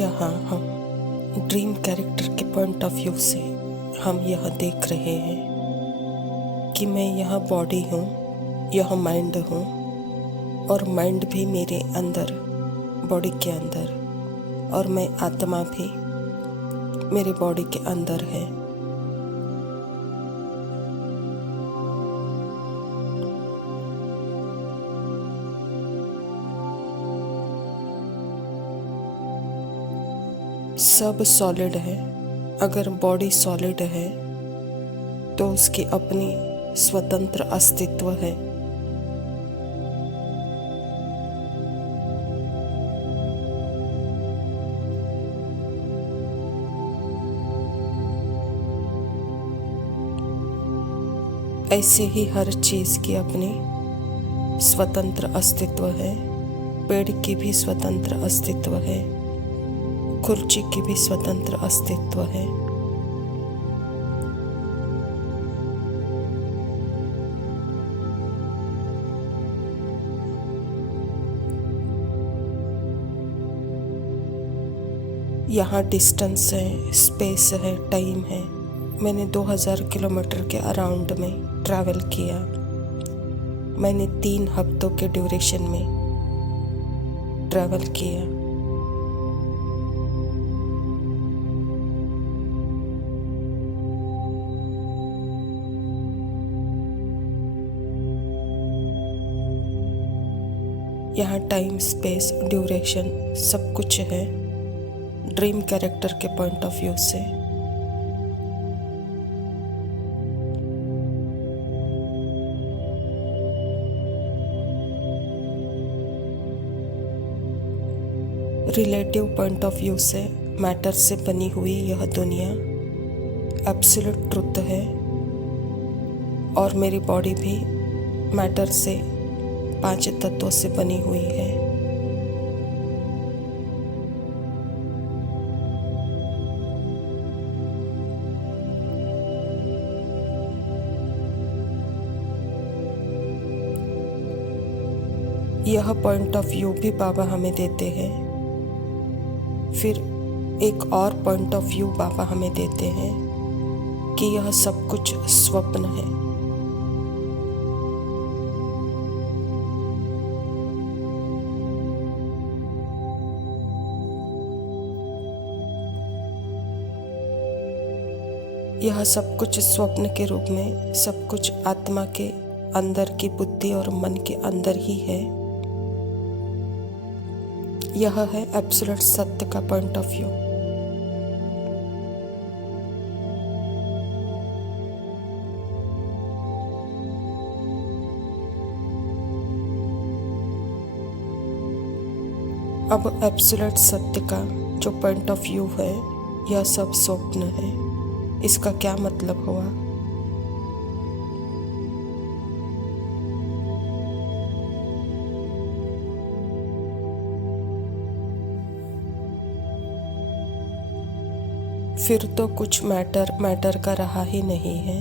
यहाँ हम dream character के पॉइंट ऑफ व्यू से हम यह देख रहे हैं कि मैं यह बॉडी हूँ, यह माइंड हूँ और माइंड भी मेरे अंदर, बॉडी के अंदर, और मैं आत्मा भी मेरे बॉडी के अंदर है। सब सॉलिड है। अगर बॉडी सॉलिड है तो उसकी अपनी स्वतंत्र अस्तित्व है। ऐसे ही हर चीज की अपनी स्वतंत्र अस्तित्व है। पेड़ की भी स्वतंत्र अस्तित्व है, कुर्सी की भी स्वतंत्र अस्तित्व है। यहाँ डिस्टेंस है, स्पेस है, टाइम है। मैंने 2000 किलोमीटर के अराउंड में ट्रैवल किया। मैंने 3 हफ्तों के ड्यूरेशन में ट्रैवल किया। यहाँ टाइम, स्पेस, ड्यूरेशन सब कुछ है ड्रीम कैरेक्टर के पॉइंट ऑफ व्यू से। रिलेटिव पॉइंट ऑफ व्यू से मैटर से बनी हुई यह दुनिया एब्सोल्यूट ट्रुथ है और मेरी बॉडी भी मैटर से 5 तत्वों से बनी हुई है। यह पॉइंट ऑफ व्यू भी बाबा हमें देते हैं। फिर एक और पॉइंट ऑफ व्यू बाबा हमें देते हैं कि यह सब कुछ स्वप्न है। यह सब कुछ स्वप्न के रूप में, सब कुछ आत्मा के अंदर की बुद्धि और मन के अंदर ही है। यह है एब्सोल्यूट सत्य का पॉइंट ऑफ व्यू। अब एब्सोल्यूट सत्य का जो पॉइंट ऑफ व्यू है, यह सब स्वप्न है। इसका क्या मतलब हुआ? फिर तो कुछ मैटर का रहा ही नहीं है।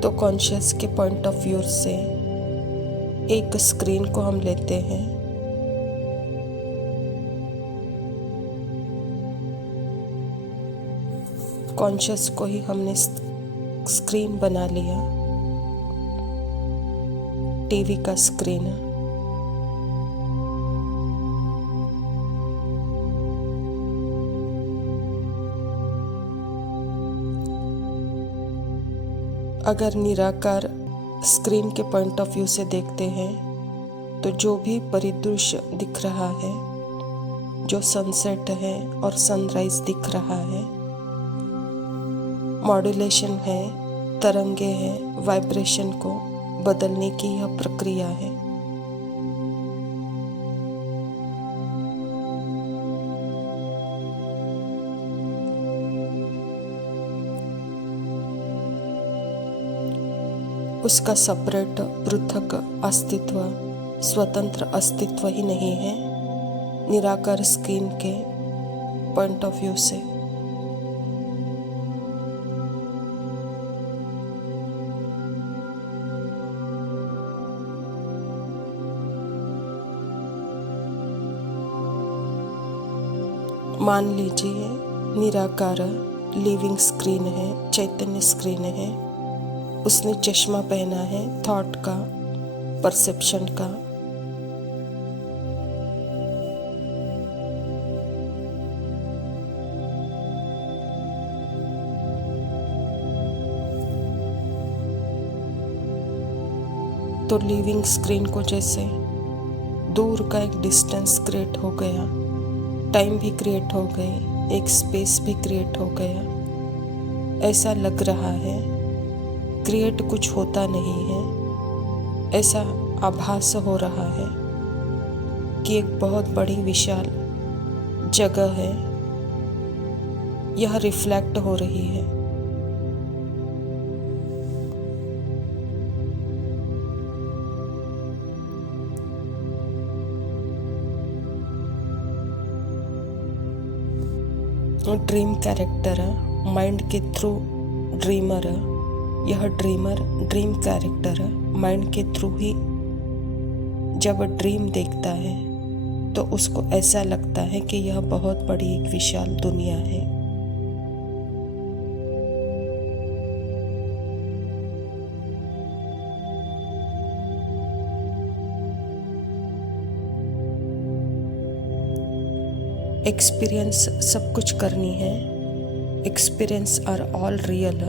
तो कॉन्शियस के पॉइंट ऑफ व्यू से एक स्क्रीन को हम लेते हैं। कॉन्शियस को ही हमने स्क्रीन बना लिया, टीवी का स्क्रीन। अगर निराकार स्क्रीन के पॉइंट ऑफ व्यू से देखते हैं तो जो भी परिदृश्य दिख रहा है, जो सनसेट है और सनराइज दिख रहा है, मॉड्यूलेशन है, तरंगे हैं, वाइब्रेशन को बदलने की यह प्रक्रिया है। उसका सेपरेट, पृथक अस्तित्व, स्वतंत्र अस्तित्व ही नहीं है निराकार स्क्रीन के पॉइंट ऑफ व्यू से। मान लीजिए निराकार लिविंग स्क्रीन है, चैतन्य स्क्रीन है। उसने चश्मा पहना है थॉट का, परसेप्शन का। तो लिविंग स्क्रीन को जैसे दूर का एक डिस्टेंस क्रिएट हो गया, टाइम भी क्रिएट हो गई, एक स्पेस भी क्रिएट हो गया। ऐसा लग रहा है क्रिएट कुछ होता नहीं है, ऐसा आभास हो रहा है कि एक बहुत बड़ी विशाल जगह है, यह रिफ्लेक्ट हो रही है। ड्रीम कैरेक्टर माइंड के थ्रू ड्रीमर, यह ड्रीमर ड्रीम कैरेक्टर माइंड के थ्रू ही जब ड्रीम देखता है तो उसको ऐसा लगता है कि यह बहुत बड़ी एक विशाल दुनिया है। एक्सपीरियंस सब कुछ करनी है, experience are all real.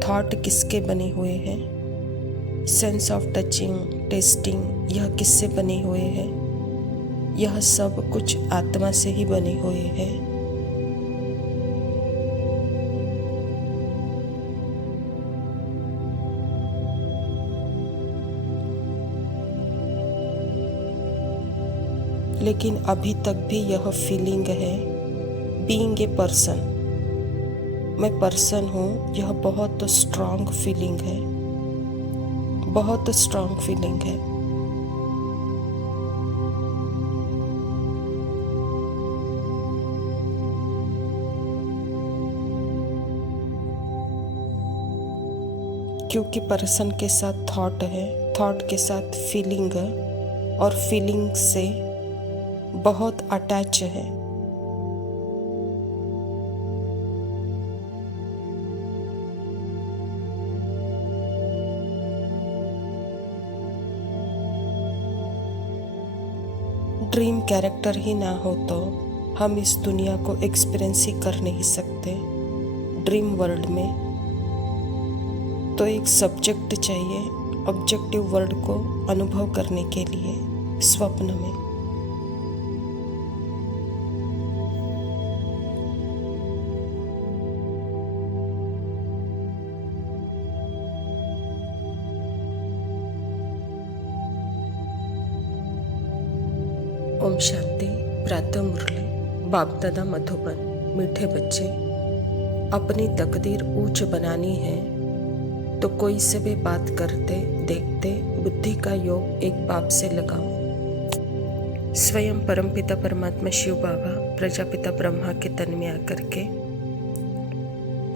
Thought किसके बने हुए हैं? सेंस ऑफ टचिंग, टेस्टिंग, यह किससे बने हुए हैं? यह सब कुछ आत्मा से ही बने हुए हैं। लेकिन अभी तक भी यह फीलिंग है बीइंग ए पर्सन, मैं पर्सन हूँ, यह बहुत स्ट्रॉन्ग फीलिंग है, बहुत स्ट्रॉन्ग फीलिंग है। क्योंकि पर्सन के साथ थॉट है, थॉट के साथ फीलिंग और फीलिंग से बहुत अटैच है। ड्रीम कैरेक्टर ही ना हो तो हम इस दुनिया को एक्सपीरियंस ही कर नहीं सकते। ड्रीम वर्ल्ड में तो एक सब्जेक्ट चाहिए ऑब्जेक्टिव वर्ल्ड को अनुभव करने के लिए स्वप्न में। ओम शांति। प्रातः मुरली। बाप दादा मधुबन। मीठे बच्चे, अपनी तकदीर ऊंच बनानी है तो कोई से भी बात करते देखते बुद्धि का योग एक बाप से लगाओ। स्वयं परमपिता परमात्मा शिव बाबा प्रजापिता ब्रह्मा के तन में आकर के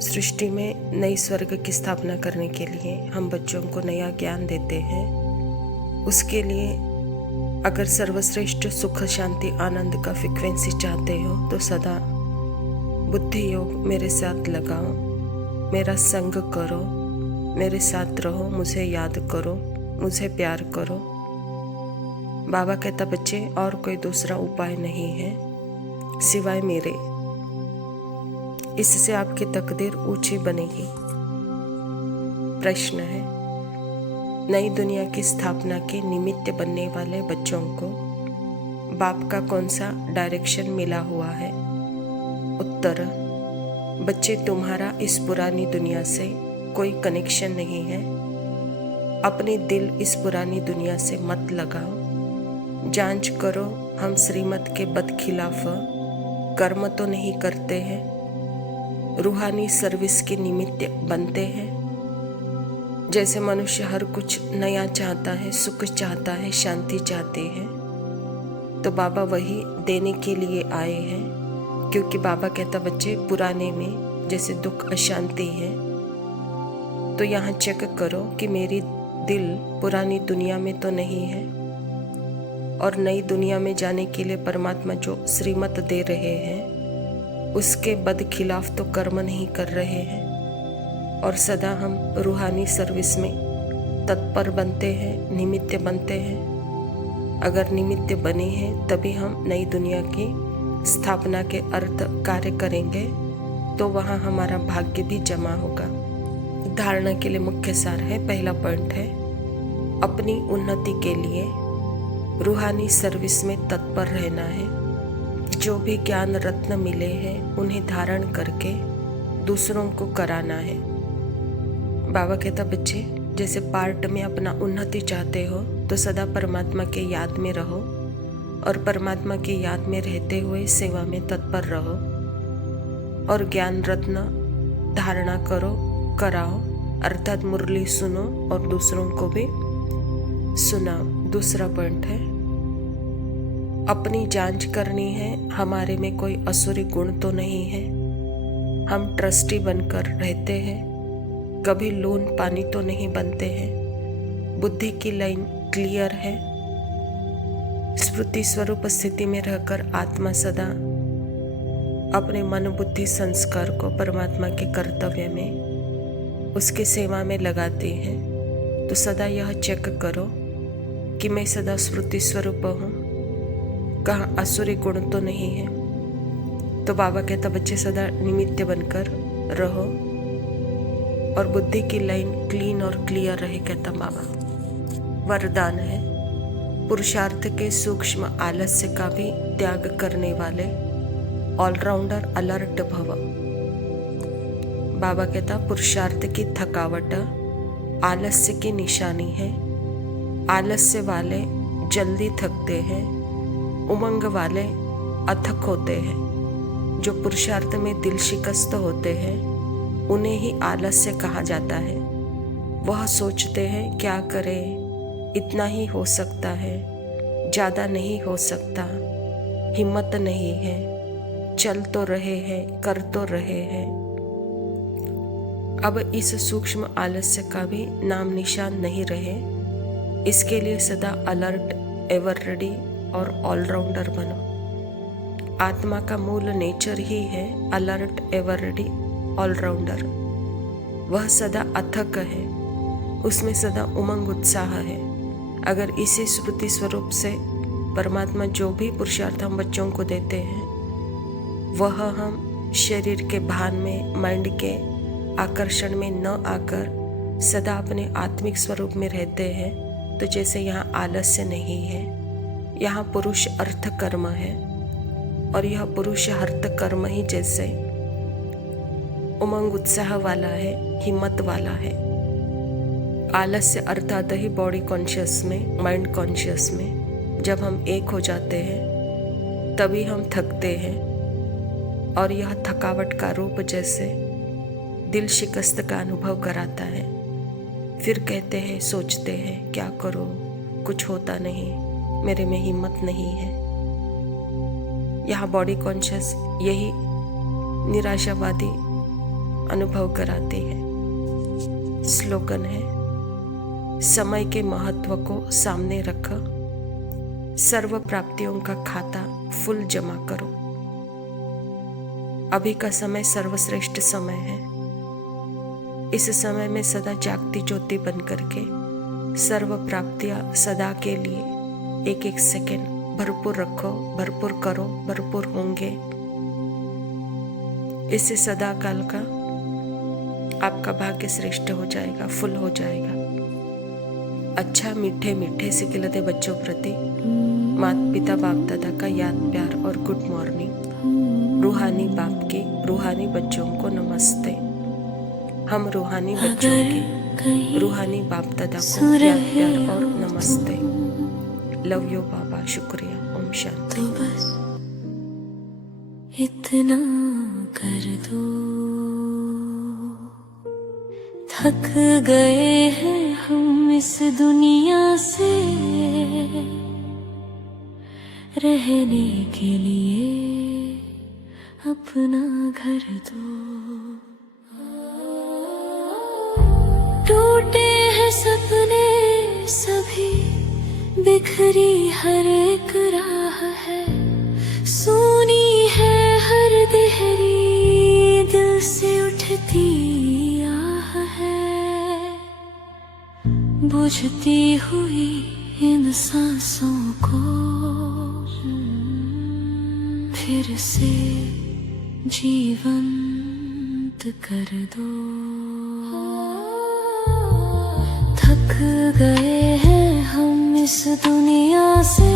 सृष्टि में नई स्वर्ग की स्थापना करने के लिए हम बच्चों को नया ज्ञान देते हैं। उसके लिए अगर सर्वश्रेष्ठ सुख शांति आनंद का फ्रीक्वेंसी चाहते हो तो सदा बुद्धि योग मेरे साथ लगाओ, मेरा संग करो, मेरे साथ रहो, मुझे याद करो, मुझे प्यार करो। बाबा कहता बच्चे और कोई दूसरा उपाय नहीं है सिवाय मेरे। इससे आपकी तकदीर ऊंची बनेगी। प्रश्न है, नई दुनिया की स्थापना के निमित्त बनने वाले बच्चों को बाप का कौन सा डायरेक्शन मिला हुआ है? उत्तर, बच्चे तुम्हारा इस पुरानी दुनिया से कोई कनेक्शन नहीं है। अपने दिल इस पुरानी दुनिया से मत लगाओ। जांच करो, हम श्रीमत के बदखिलाफ कर्म तो नहीं करते हैं, रूहानी सर्विस के निमित्त बनते हैं। जैसे मनुष्य हर कुछ नया चाहता है, सुख चाहता है, शांति चाहते हैं, तो बाबा वही देने के लिए आए हैं। क्योंकि बाबा कहता बच्चे पुराने में जैसे दुख अशांति है, तो यहाँ चेक करो कि मेरी दिल पुरानी दुनिया में तो नहीं है। और नई दुनिया में जाने के लिए परमात्मा जो श्रीमत दे रहे हैं उसके बदखिलाफ तो कर्म नहीं कर रहे हैं और सदा हम रूहानी सर्विस में तत्पर बनते हैं, निमित्त बनते हैं। अगर निमित्त बने हैं तभी हम नई दुनिया की स्थापना के अर्थ कार्य करेंगे, तो वहाँ हमारा भाग्य भी जमा होगा। धारणा के लिए मुख्य सार है, पहला पॉइंट है अपनी उन्नति के लिए रूहानी सर्विस में तत्पर रहना है। जो भी ज्ञान रत्न मिले हैं उन्हें धारण करके दूसरों को कराना है। बाबा कहता बच्चे जैसे पार्ट में अपना उन्नति चाहते हो तो सदा परमात्मा के याद में रहो और परमात्मा की याद में रहते हुए सेवा में तत्पर रहो और ज्ञान रत्न धारणा करो, कराओ, अर्थात मुरली सुनो और दूसरों को भी सुनाओ। दूसरा पॉइंट है अपनी जांच करनी है, हमारे में कोई असुरी गुण तो नहीं है। हम ट्रस्टी बनकर रहते हैं, कभी लून पानी तो नहीं बनते हैं। बुद्धि की लाइन क्लियर है। स्मृति स्वरूप स्थिति में रहकर आत्मा सदा अपने मन बुद्धि संस्कार को परमात्मा के कर्तव्य में उसकी सेवा में लगाते हैं। तो सदा यह चेक करो कि मैं सदा स्मृति स्वरूप हूँ, कहाँ असुरी गुण तो नहीं है। तो बाबा कहता बच्चे सदा निमित्त बनकर रहो और बुद्धि की लाइन क्लीन और क्लियर रहे, कहता बाबा। वरदान है पुरुषार्थ के सूक्ष्म आलस्य का भी त्याग करने वाले ऑलराउंडर अलर्ट भव। बाबा कहता पुरुषार्थ की थकावट आलस्य की निशानी है। आलस्य वाले जल्दी थकते हैं, उमंग वाले अथक होते हैं। जो पुरुषार्थ में दिल शिकस्त होते हैं उन्हें ही आलस्य कहा जाता है। वह सोचते हैं क्या करें, इतना ही हो सकता है, ज़्यादा नहीं हो सकता, हिम्मत नहीं है, चल तो रहे हैं, कर तो रहे हैं। अब इस सूक्ष्म आलस्य का भी नाम निशान नहीं रहे। इसके लिए सदा अलर्ट, एवर रेडी और ऑलराउंडर बनो। आत्मा का मूल नेचर ही है अलर्ट, एवर रेडी, ऑलराउंडर। वह सदा अथक है, उसमें सदा उमंग उत्साह है। अगर इसी स्मृति स्वरूप से परमात्मा जो भी पुरुषार्थ हम बच्चों को देते हैं वह हम शरीर के भान में, माइंड के आकर्षण में न आकर सदा अपने आत्मिक स्वरूप में रहते हैं, तो जैसे यहाँ आलस्य नहीं है, यहाँ पुरुष अर्थ कर्म है और यह पुरुष अर्थ कर्म ही जैसे उमंग उत्साह वाला है, हिम्मत वाला है। आलस्य अर्थात ही बॉडी कॉन्शियस में, माइंड कॉन्शियस में जब हम एक हो जाते हैं तभी हम थकते हैं और यह थकावट का रूप जैसे दिल शिकस्त का अनुभव कराता है। फिर कहते हैं, सोचते हैं क्या करो, कुछ होता नहीं, मेरे में हिम्मत नहीं है। यहाँ बॉडी कॉन्शियस यही निराशावादी अनुभव कराते हैं। स्लोगन है समय के महत्व को सामने रख, सर्व प्राप्तियों का खाता फुल जमा करो। अभी का समय सर्वश्रेष्ठ समय है। इस समय में सदा जागती ज्योति बन करके सर्व प्राप्तियां सदा के लिए एक एक सेकेंड भरपूर रखो, भरपूर करो, भरपूर होंगे। इससे सदा काल का आपका भाग्य श्रेष्ठ हो जाएगा, फुल हो जाएगा। अच्छा मीठे मीठे सिखिलते बच्चों प्रति माता पिता बाप दादा का याद प्यार और गुड मॉर्निंग। रूहानी बाप के रूहानी बच्चों को नमस्ते। हम रूहानी बच्चों के रूहानी बाप दादा को याद प्यार और नमस्ते। लव यू बाबा, शुक्रिया, ओम शांति। तो बस इतना कर दो, थक गए हैं हम इस दुनिया से, रहने के लिए अपना घर दो। टूटे हैं सपने सभी बिखरी हर एक राह है, सोनी है हर देहरी, दिल से उठती आह है। बुझती हुई इन सांसों को फिर से जीवंत कर दो। थक गए हैं हम इस दुनिया से,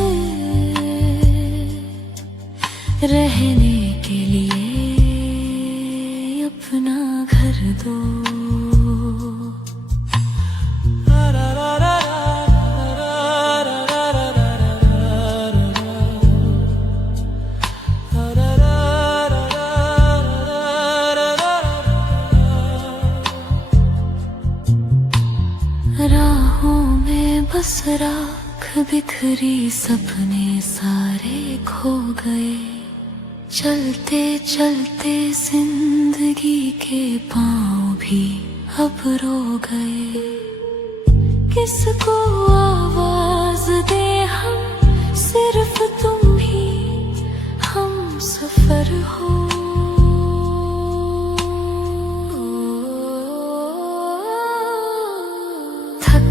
रहने के लिए अपना घर दो। राहों में बस राख बिखरी, सपने सारे खो गए। चलते चलते जिंदगी के पाँव भी अब रो गए। किसको आवाज दे हम, सिर्फ तुम ही हम सफर हो। थक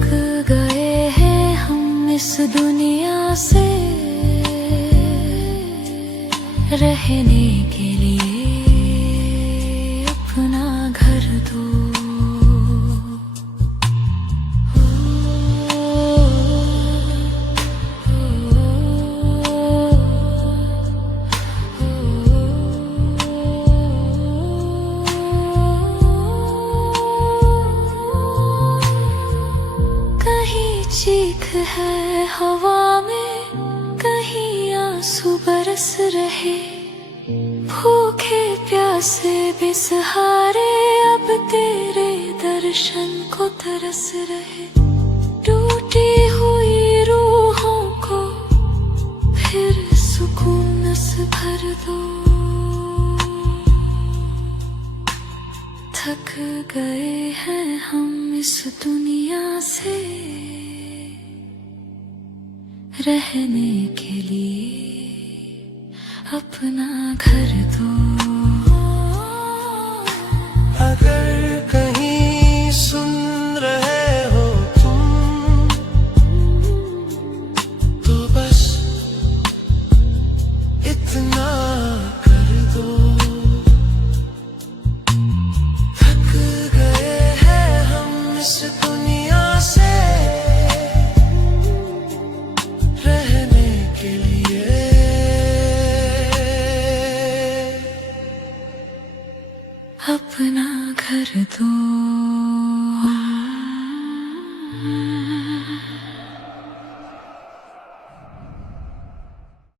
गए हैं हम इस दुनिया से, रहने के लिए अपना घर दो। कहीं चीख है हवा में, कहीं आंसू बरस रहे। भूखे प्यासे बेसहारे अब तेरे दर्शन को तरस रहे। टूटी हुई रूहों को फिर सुकून से भर दो। थक गए हैं हम इस दुनिया से, रहने के लिए अपना घर दो। अगर कहीं सुन रहे हो तुम, तो बस इतना कर दो। थक गए हैं हम इस दुनिया से, रहने के लिए अपना घर दो।